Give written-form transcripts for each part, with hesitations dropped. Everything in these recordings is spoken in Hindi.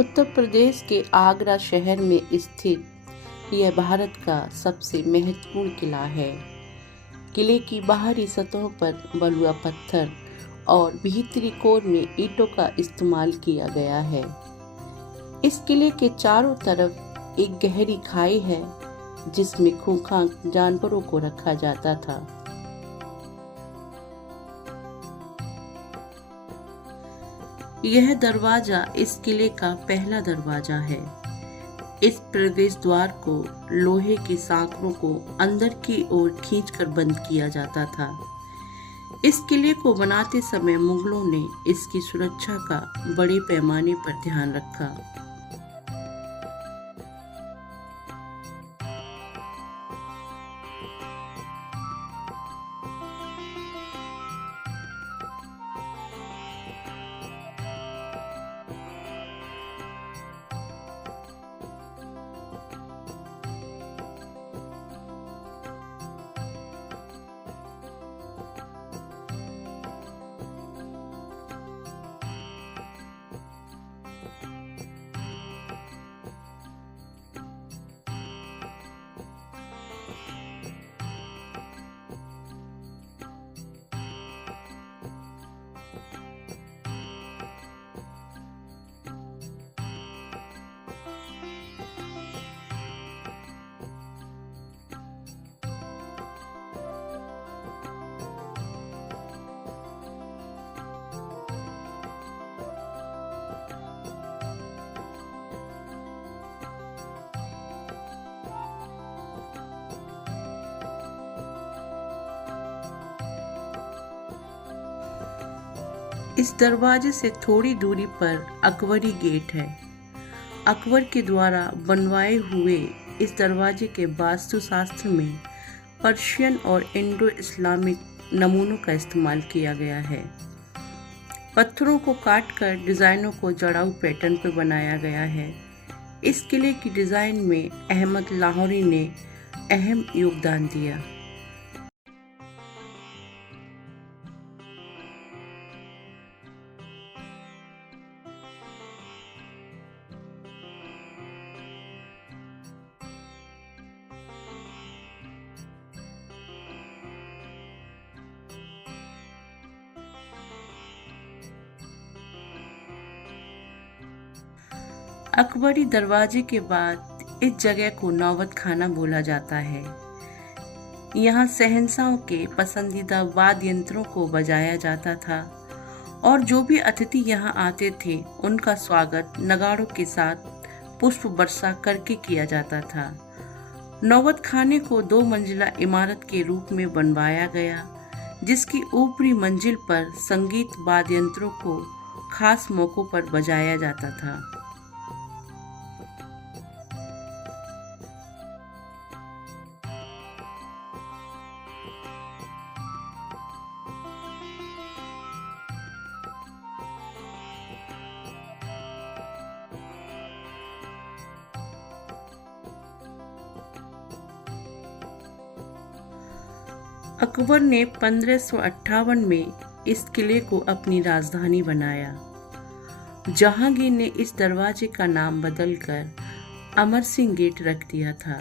उत्तर प्रदेश के आगरा शहर में स्थित यह भारत का सबसे महत्वपूर्ण किला है। किले की बाहरी सतहों पर बलुआ पत्थर और भीतरी कोर में ईंटों का इस्तेमाल किया गया है। इस किले के चारों तरफ एक गहरी खाई है जिसमें खूंखार जानवरों को रखा जाता था। यह दरवाजा इस किले का पहला दरवाजा है। इस प्रवेश द्वार को लोहे की सांकड़ों को अंदर की ओर खींचकर बंद किया जाता था। इस किले को बनाते समय मुगलों ने इसकी सुरक्षा का बड़े पैमाने पर ध्यान रखा। इस दरवाजे से थोड़ी दूरी पर अकबरी गेट है। अकबर के द्वारा बनवाए हुए इस दरवाजे के वास्तुशास्त्र में पर्शियन और इंडो इस्लामिक नमूनों का इस्तेमाल किया गया है। पत्थरों को काटकर डिजाइनों को जड़ाऊ पैटर्न पर बनाया गया है। इस किले की डिजाइन में अहमद लाहौरी ने अहम योगदान दिया। अकबरी दरवाजे के बाद इस जगह को नौबत खाना बोला जाता है। यहाँ शहंशाहों के पसंदीदा वाद्य यंत्रों को बजाया जाता था और जो भी अतिथि यहाँ आते थे उनका स्वागत नगाड़ों के साथ पुष्प वर्षा करके किया जाता था। नौबत खाने को 2 मंजिला इमारत के रूप में बनवाया गया, जिसकी ऊपरी मंजिल पर संगीत वाद्य यंत्रों को खास मौकों पर बजाया जाता था। अकबर ने 1558 में इस किले को अपनी राजधानी बनाया। जहांगीर ने इस दरवाजे का नाम बदलकर अमर सिंह गेट रख दिया था।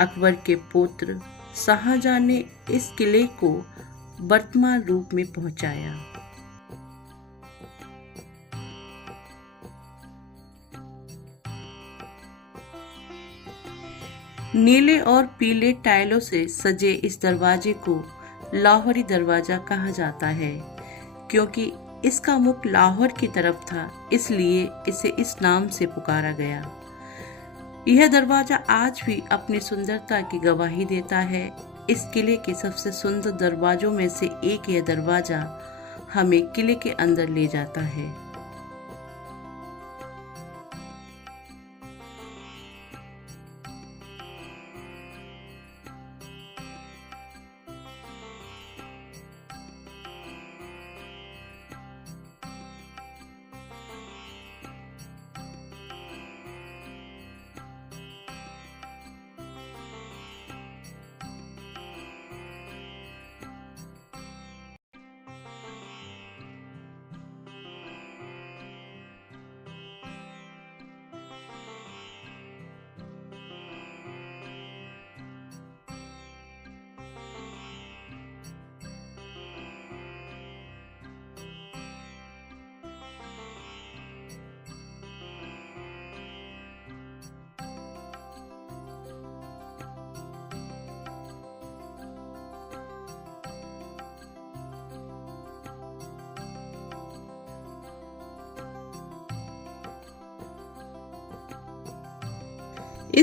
अकबर के पुत्र शाहजहां ने इस किले को वर्तमान रूप में पहुंचाया। नीले और पीले टाइलों से सजे इस दरवाजे को लाहौरी दरवाजा कहा जाता है। क्योंकि इसका मुख लाहौर की तरफ था, इसलिए इसे इस नाम से पुकारा गया। यह दरवाजा आज भी अपनी सुंदरता की गवाही देता है। इस किले के सबसे सुंदर दरवाजों में से एक यह दरवाजा हमें किले के अंदर ले जाता है।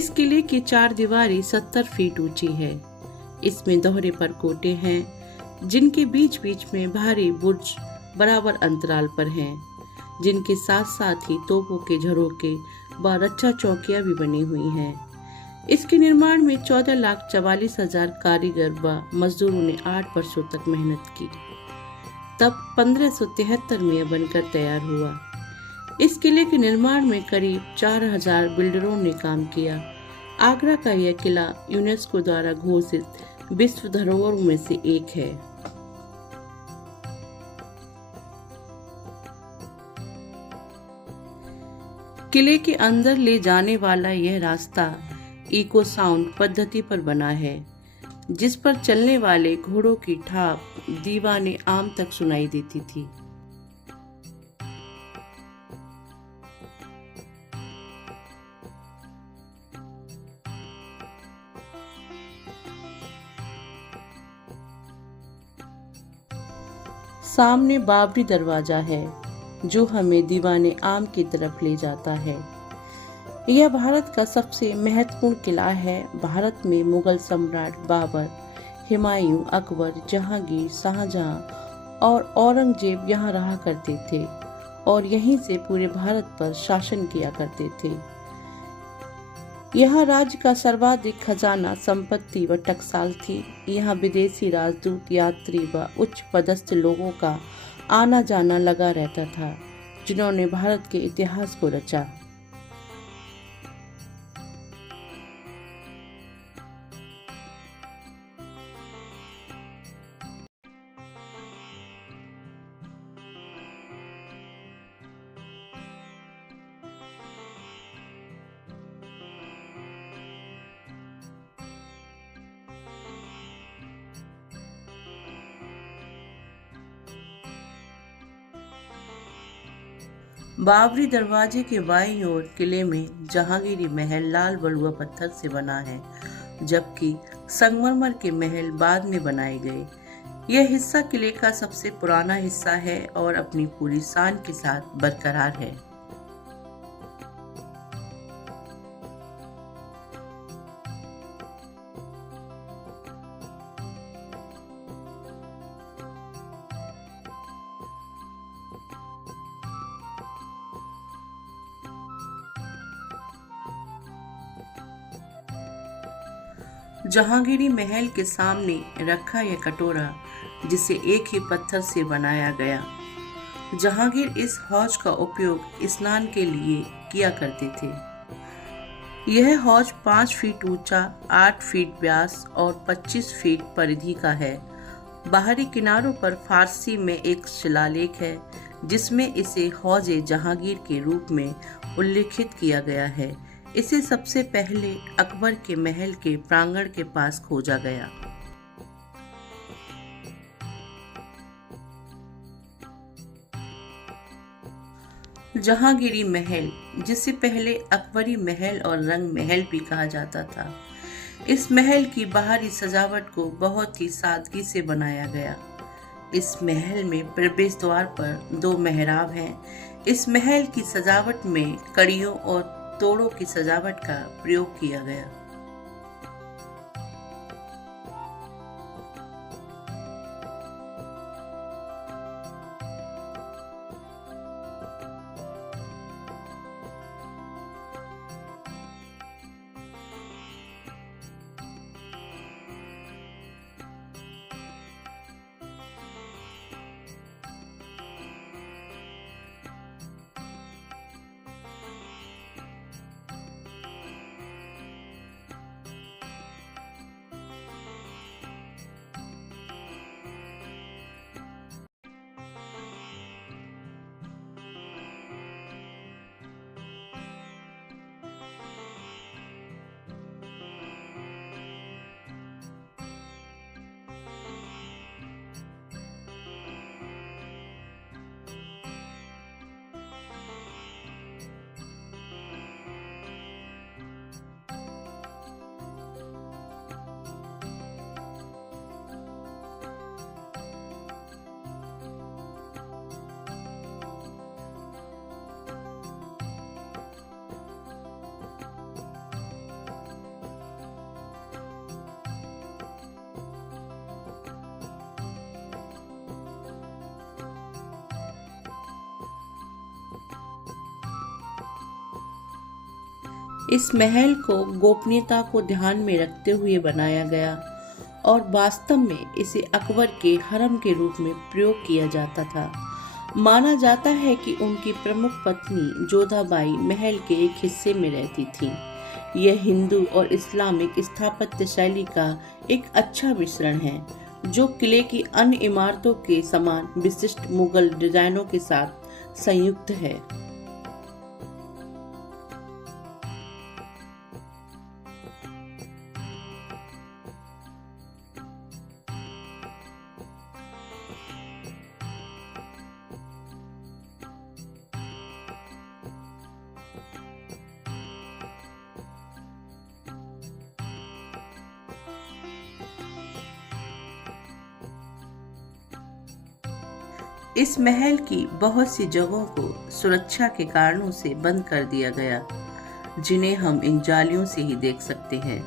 इस किले की 4 दीवारें 70 फीट ऊंची है। इसमें दोहरे परकोटे हैं, जिनके बीच बीच में भारी बुर्ज बराबर अंतराल पर हैं, जिनके साथ साथ ही तोपों के झरोके व रक्षा चौकियां भी बनी हुई हैं। इसके निर्माण में 14,44,000 कारीगर व मजदूरों ने 8 वर्षों तक मेहनत की। तब 1573 में यह बनकर तैयार हुआ। इस किले के निर्माण में करीब 4,000 बिल्डरों ने काम किया। आगरा का यह किला यूनेस्को द्वारा घोषित विश्व धरोहरों में से एक है। किले के अंदर ले जाने वाला यह रास्ता इको साउंड पद्धति पर बना है, जिस पर चलने वाले घोड़ों की ठाप दीवाने आम तक सुनाई देती थी। सामने बाबरी दरवाजा है, जो हमें दीवाने आम की तरफ ले जाता है। यह भारत का सबसे महत्वपूर्ण किला है। भारत में मुगल सम्राट बाबर, हुमायूं, अकबर, जहांगीर, शाहजहां और औरंगजेब यहाँ रहा करते थे और यहीं से पूरे भारत पर शासन किया करते थे। यहाँ राज्य का सर्वाधिक खजाना, संपत्ति व टकसाल थी। यहाँ विदेशी राजदूत, यात्री व उच्च पदस्थ लोगों का आना जाना लगा रहता था, जिन्होंने भारत के इतिहास को रचा। बाबरी दरवाजे के बाईं ओर किले में जहांगीरी महल लाल बलुआ पत्थर से बना है, जबकि संगमरमर के महल बाद में बनाए गए। यह हिस्सा किले का सबसे पुराना हिस्सा है और अपनी पूरी शान के साथ बरकरार है। जहांगीरी महल के सामने रखा यह कटोरा, जिसे एक ही पत्थर से बनाया गया। जहांगीर इस हौज का उपयोग स्नान के लिए किया करते थे। यह हौज 5 फीट ऊंचा, 8 फीट व्यास और 25 फीट परिधि का है। बाहरी किनारों पर फारसी में एक शिलालेख है, जिसमें इसे हौज जहांगीर के रूप में उल्लिखित किया गया है। इसे सबसे पहले अकबर के महल के प्रांगण के पास खोजा गया। जहांगीरी महल, जिसे पहले अकबरी महल और रंग महल भी कहा जाता था, इस महल की बाहरी सजावट को बहुत ही सादगी से बनाया गया। इस महल में प्रवेश द्वार पर 2 मेहराब हैं। इस महल की सजावट में कड़ियों और तोड़ों की सजावट का प्रयोग किया गया। इस महल को गोपनीयता को ध्यान में रखते हुए बनाया गया और वास्तव में इसे अकबर के हरम के रूप में प्रयोग किया जाता था। माना जाता है कि उनकी प्रमुख पत्नी जोधाबाई महल के एक हिस्से में रहती थी। यह हिंदू और इस्लामिक स्थापत्य शैली का एक अच्छा मिश्रण है, जो किले की अन्य इमारतों के समान विशिष्ट मुगल डिजाइनों के साथ संयुक्त है। इस महल की बहुत सी जगहों को सुरक्षा के कारणों से बंद कर दिया गया, जिन्हें हम इन जालियों से ही देख सकते हैं।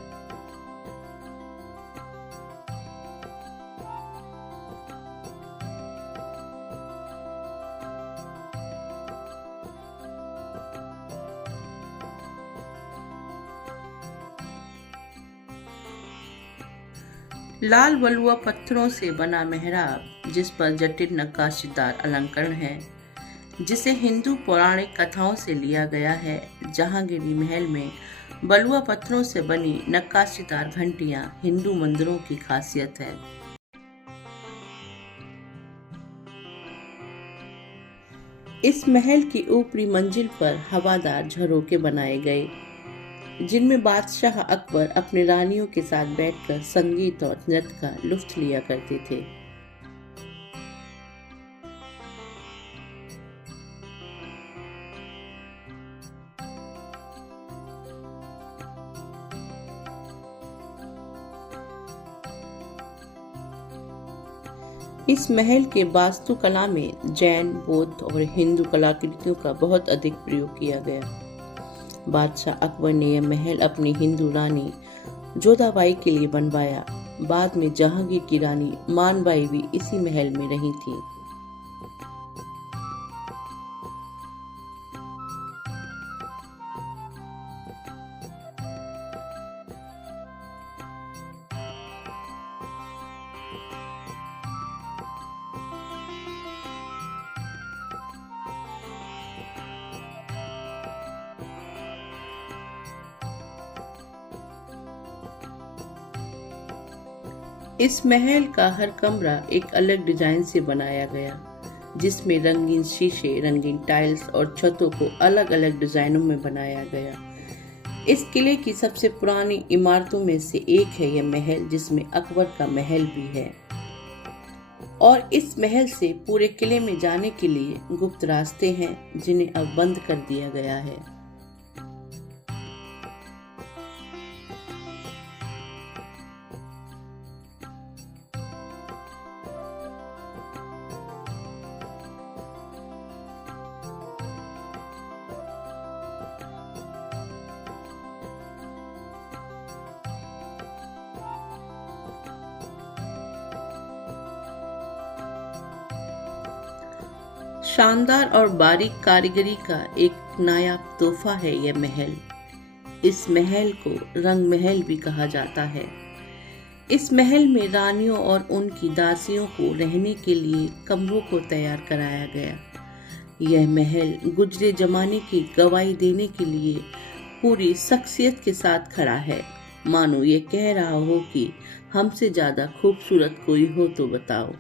लाल बलुआ पत्थरों से बना मेहराब, जिस पर जटिल नक्काशीदार अलंकरण है, जिसे हिंदू पौराणिक कथाओं से लिया गया है। जहांगीरी महल में बलुआ पत्थरों से बनी नक्काशीदार घंटियां हिंदू मंदिरों की खासियत है। इस महल की ऊपरी मंजिल पर हवादार झरोखे बनाए गए, जिनमें बादशाह अकबर अपनी रानियों के साथ बैठकर संगीत और नृत्य का लुत्फ लिया करते थे। इस महल के वास्तुकला में जैन, बौद्ध और हिंदू कलाकृतियों का बहुत अधिक प्रयोग किया गया। बादशाह अकबर ने यह महल अपनी हिंदू रानी जोधाबाई के लिए बनवाया। बाद में जहांगीर की रानी मानबाई भी इसी महल में रही थी। इस महल का हर कमरा एक अलग डिजाइन से बनाया गया, जिसमें रंगीन शीशे, रंगीन टाइल्स और छतों को अलग अलग डिजाइनों में बनाया गया। इस किले की सबसे पुरानी इमारतों में से एक है यह महल, जिसमें अकबर का महल भी है। और इस महल से पूरे किले में जाने के लिए गुप्त रास्ते हैं, जिन्हें अब बंद कर दिया गया है। शानदार और बारीक कारीगरी का एक नायाब तोहफा है यह महल। इस महल को रंग महल भी कहा जाता है। इस महल में रानियों और उनकी दासियों को रहने के लिए कमरों को तैयार कराया गया। यह महल गुजरे जमाने की गवाही देने के लिए पूरी शख्सियत के साथ खड़ा है, मानो ये कह रहा हो कि हमसे ज्यादा खूबसूरत कोई हो तो बताओ।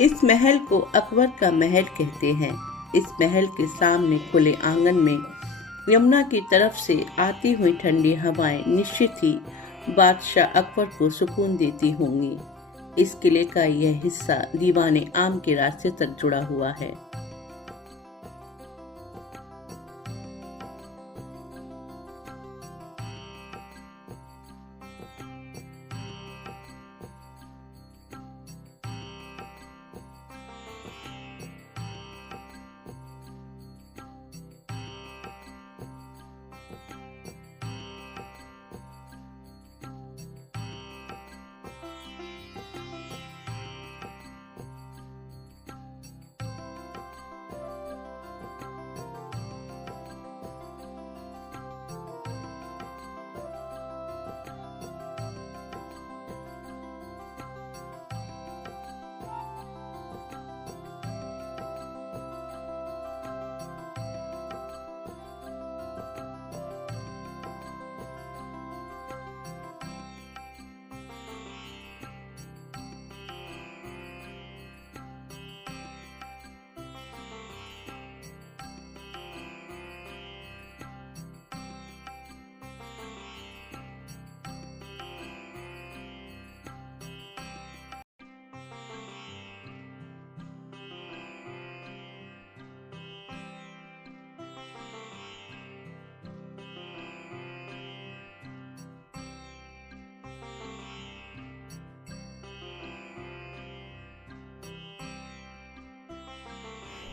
इस महल को अकबर का महल कहते हैं। इस महल के सामने खुले आंगन में यमुना की तरफ से आती हुई ठंडी हवाएं निश्चित ही बादशाह अकबर को सुकून देती होंगी। इस किले का यह हिस्सा दीवाने आम के रास्ते तक जुड़ा हुआ है।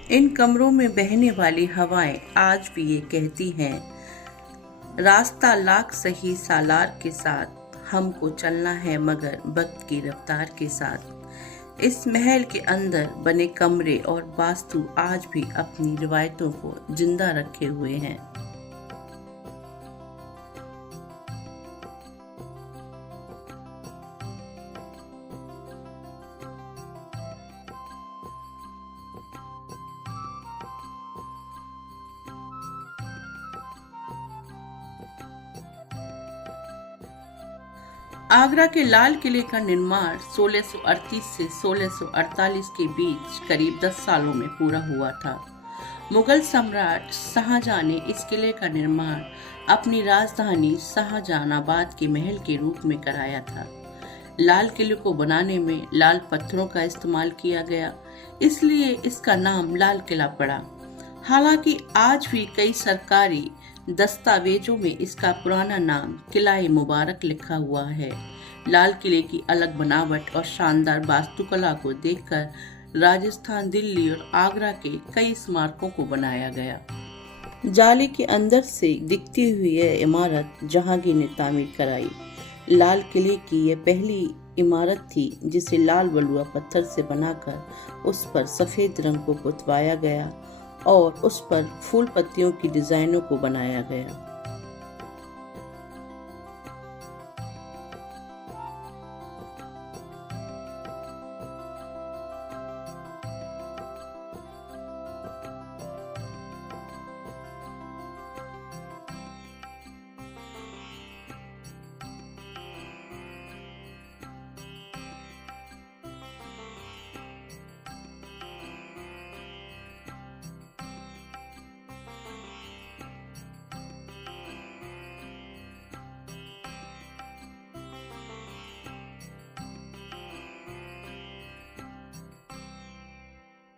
इन कमरों में बहने वाली हवाएं आज भी ये कहती हैं, रास्ता लाख सही सालार के साथ, हमको चलना है मगर वक्त की रफ्तार के साथ। इस महल के अंदर बने कमरे और वास्तु आज भी अपनी रिवायतों को जिंदा रखे हुए हैं। आगरा के लाल किले का निर्माण 1638 से 1648 के बीच करीब 10 सालों में पूरा हुआ था। मुगल सम्राट शाहजहां ने इस किले का निर्माण अपनी राजधानी शाहजहानाबाद के महल के रूप में कराया था। लाल किले को बनाने में लाल पत्थरों का इस्तेमाल किया गया, इसलिए इसका नाम लाल किला पड़ा। हालांकि आज भी कई सरकारी दस्तावेजों में इसका पुराना नाम किला-ए मुबारक लिखा हुआ है। लाल किले की अलग बनावट और शानदार वास्तुकला को देखकर राजस्थान, दिल्ली और आगरा के कई स्मारकों को बनाया गया। जाली के अंदर से दिखती हुई यह इमारत जहांगीर ने तामीर कराई। लाल किले की यह पहली इमारत थी जिसे लाल बलुआ पत्थर से बनाकर उस पर सफेद रंग को पुतवाया गया और उस पर फूल पत्तियों की डिजाइनों को बनाया गया।